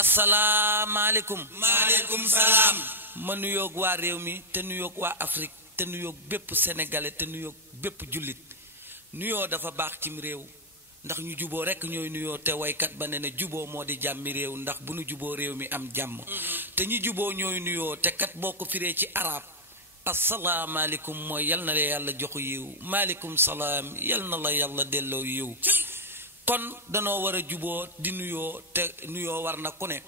asalaamaaleykum. maaleykum salaam. ma nuyoog waa réew mi te nuyoog waa Afrique te nuyoog bépp sénégalais te nuyoog bépp jullit nuyoo dafa baax cim réew ndax ñu juboo rekk ñooy nuyoo te waykat ba ne ne juboo moo di jàmmi réew ndax bu nu juboo réew mi am jàmm te ñi juboo ñooy nuyoo te kat boo ko firee ci arab asalaamaaleykum mooy yal na la yàlla joxu yiw maaleykum salaam yal na la yàlla delloo yiw kon danoo war a juboo di nuyoo te nuyoo war na ku ne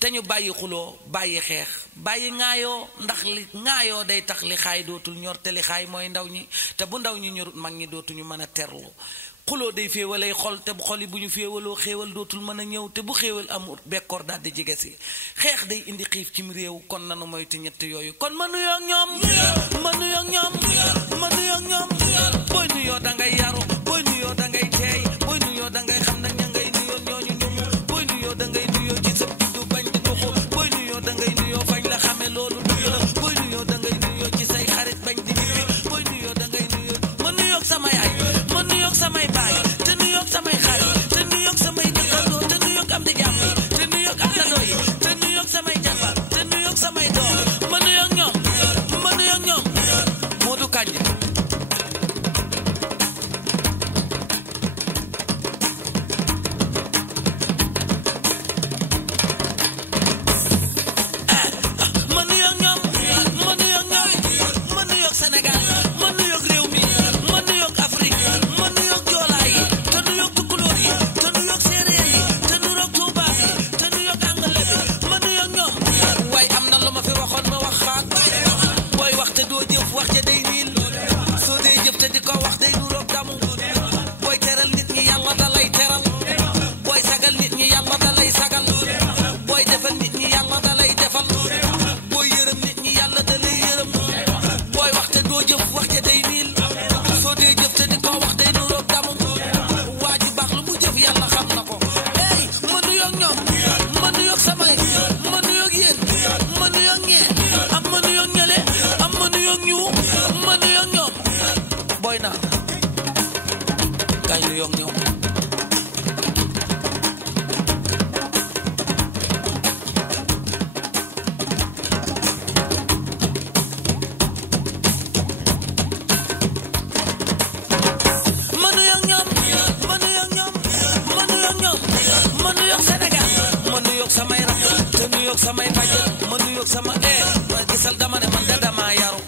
te ñu bàyyi xuloo bàyyi xeex bàyyi ŋaayoo ndax li ŋaayoo day tax li xaay dootul ñor te li xaay mooy ndaw ñi te bu ndaw ñi ñorut mag ñi dootuñu mën a terlu xuloo day féewalay xol te bu xol yi bu ñu féewaloo xéewal dootul mën a ñëw te bu xéewal amul bekkoor daal di jege si xeex day indi xiif cim réew kon nanu moytu ñett yooyu kon ma nuyoo ñoom ma nuyoo ñoom ma nuyoo ñoom booy nuyoo dangay yaru booy nuyoo dangay teey booy nuyoo dangay xam nag ña ngay nuyoo ñooñu ñumu booy nuyoo dangay nuyoo ci sa juddu bañ di tuxu booy nuyoo dangay nuyoo fañ la xame loolu duyu la booy nuyoo dangay nuyoo ci say xarit bañ di ñibbi booy nuyoo dangay nuyoo ma nuyoog sama yaay ma nuyoog samay baay te nuyoog samay xarit te nuyoog samay dëkkandoo te nuyoog am di jàmm te nuyoog àndandoo yi te nuyoog samay jabar te nuyoog samay doom ma nuyoog ñoom ma nuyoog ñoom Modou Kandji Sénégal ma nuyoog réew mi ma nuyoog Afrique ma nuyoog joolaa yi te nuyoog tukulóor yi te nuyoog séeréer yi te nuyoog tuubaa yi te nuyoog angale bi ma nuyoog ñoom waaye am na lu ma fi waxoon ma wax xaat booy wax te doo jëf wax ca day niil soo dee jëf te di ko wax day nuroog damu booy teral nit ñi yàlla da lay teral booy sagal nit ñi yàlla da lay sagal booy defal nit ñi yàlla da lay defal booy yërëm nit ñi yàlla da lay yërëm booy wax te doo jëf wax ja day niil soo dee jëf te di ko wax day nuroog damu waa ji baax lu mu jëf yàlla xam na ko ey ma nuyoog ñoom ma nuyoog samay ma nuyoog yéen ma nuyoog ñee am ma nuyoog ñele am ma nuyoog ñu ma nuyoog ñoom booy naa kaay nuyoog ñoom ma nuyoog Sénégal ma nuyoog samay rakk te nuyoog samay bàjjen ma nuyoog sama ma gisal dama ne man de dama yaru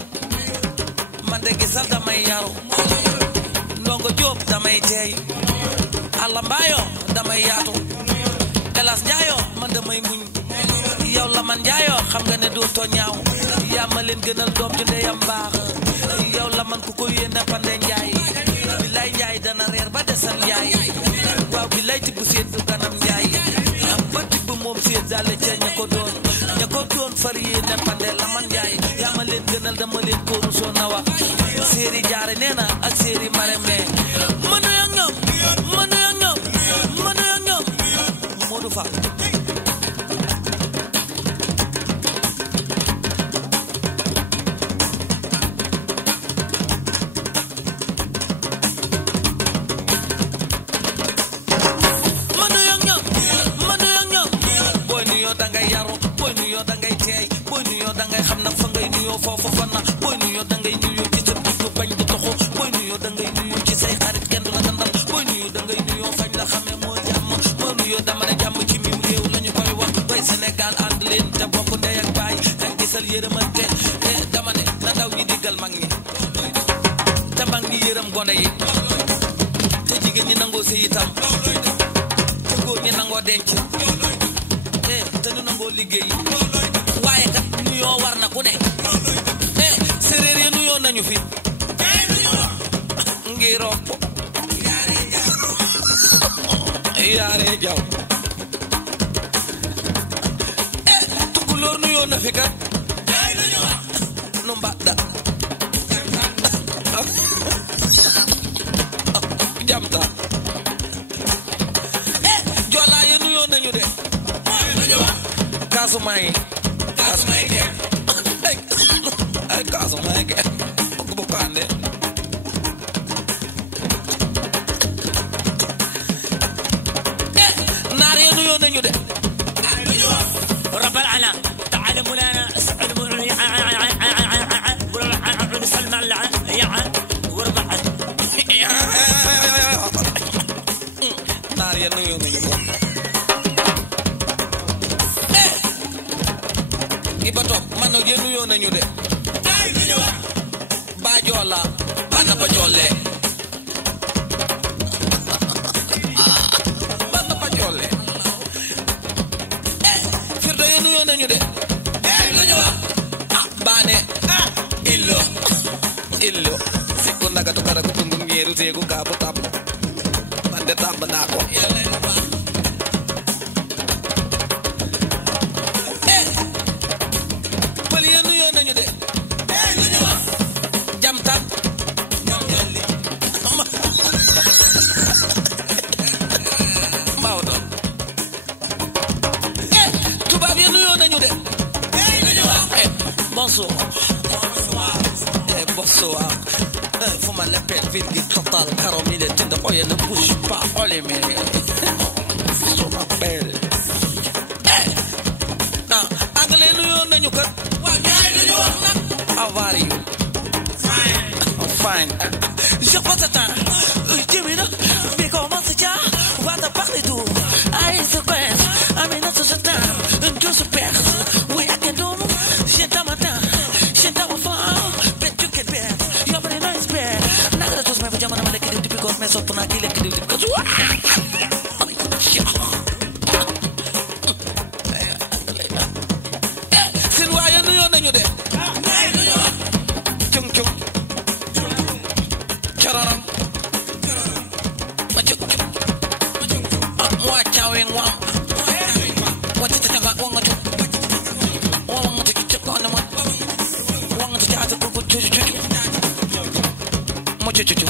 man de gisal damay yaru ndongo Jóob damay teey Alla Mbaayo damay yaatu Elas Njaayo man damay muñ yow la man Njaayo xam nga ne doo too ñaaw yaa ma leen gënal doom ju ndeyam baax yow la man ku ko yéene pande Njaay bilaay Njaay dana reer ba desal Njaay waaw bilaay tibb seet du ganam Njaay am ba tibb moom seet daale ca ña ko doon far yéene pande la man Njaay yaa ma leen gënal dama leen kóoru soo na wax séeri jaare nee na ak séeri mareme ma nuyoog ñoom ma nuyoog ñoom ma nuyoog ñoom Modou Fall dangay yaru booy nuyoo dangay teey booy nuyoo dangay xam nag fa ngay nuyoo foofu fan na booy nuyoo dangay nuyoo ci sa juddu bañ di toxu booy nuyoo dangay nuyoo ci say xarit kenn du la gandal booy nuyoo dangay nuyoo fañ la xamee moo jàmm moo nuyoo dama ne jàmm ci mim réew lañu koy wax bay Sénégal ànd leen te bokk ndey ak baay ak gisal yërëmante dama ne na ndaw ñi diggal mag ñi te mag ñi yërëm gone yi te jigéen ñi nangoo sëy itam te góor ñi nangoo denc te nu nangoo liggéey waaye kat nuyoo war na ku ne séeréer yi nuyoo nañu fi ngi ropp yaare jaw tukulóor nuyoo na fi kat nu mbadda jamta joolaa yi nuyoo nañu de Kasumay ay Kasumay ke bu kande naar yi nuyoo nañu de Iba Top man nag yéen nuyoo nañu de Bajoola bana ba jolle bana ba jolle firdo yéen nuyoo nañu de Bane illo sikku naga to kara ko tungu ngeeru teegu kaabu tàmb man de tàmb naa ko pël yéen nuyoo nañu de jamtan Maodo tubaab yéen nuyoo nañu de bonsoir bonsoir faut ma l'appel virgule total car il est de oye ne bouge pas oh les mais je m'appelle non anglais nuyoo nañu kat how are you fine je pense à temps dis-moi mais comment c'est ça va te parler tout aïe c'est quoi amène ce temps tout se perd oui à quel nom j'ai ta matin j'ai ta enfant bet you get bad you're very nice bad nagara tos me vajama na lekki di because me sop na ki lekki di because sin waaye nuyoo nañu de cung cung chararam ma cung cung wa chawing wa wa tita nga wa nga cung wa nga tita ko na ma wa nga tita ko chu chu mo chu chu chu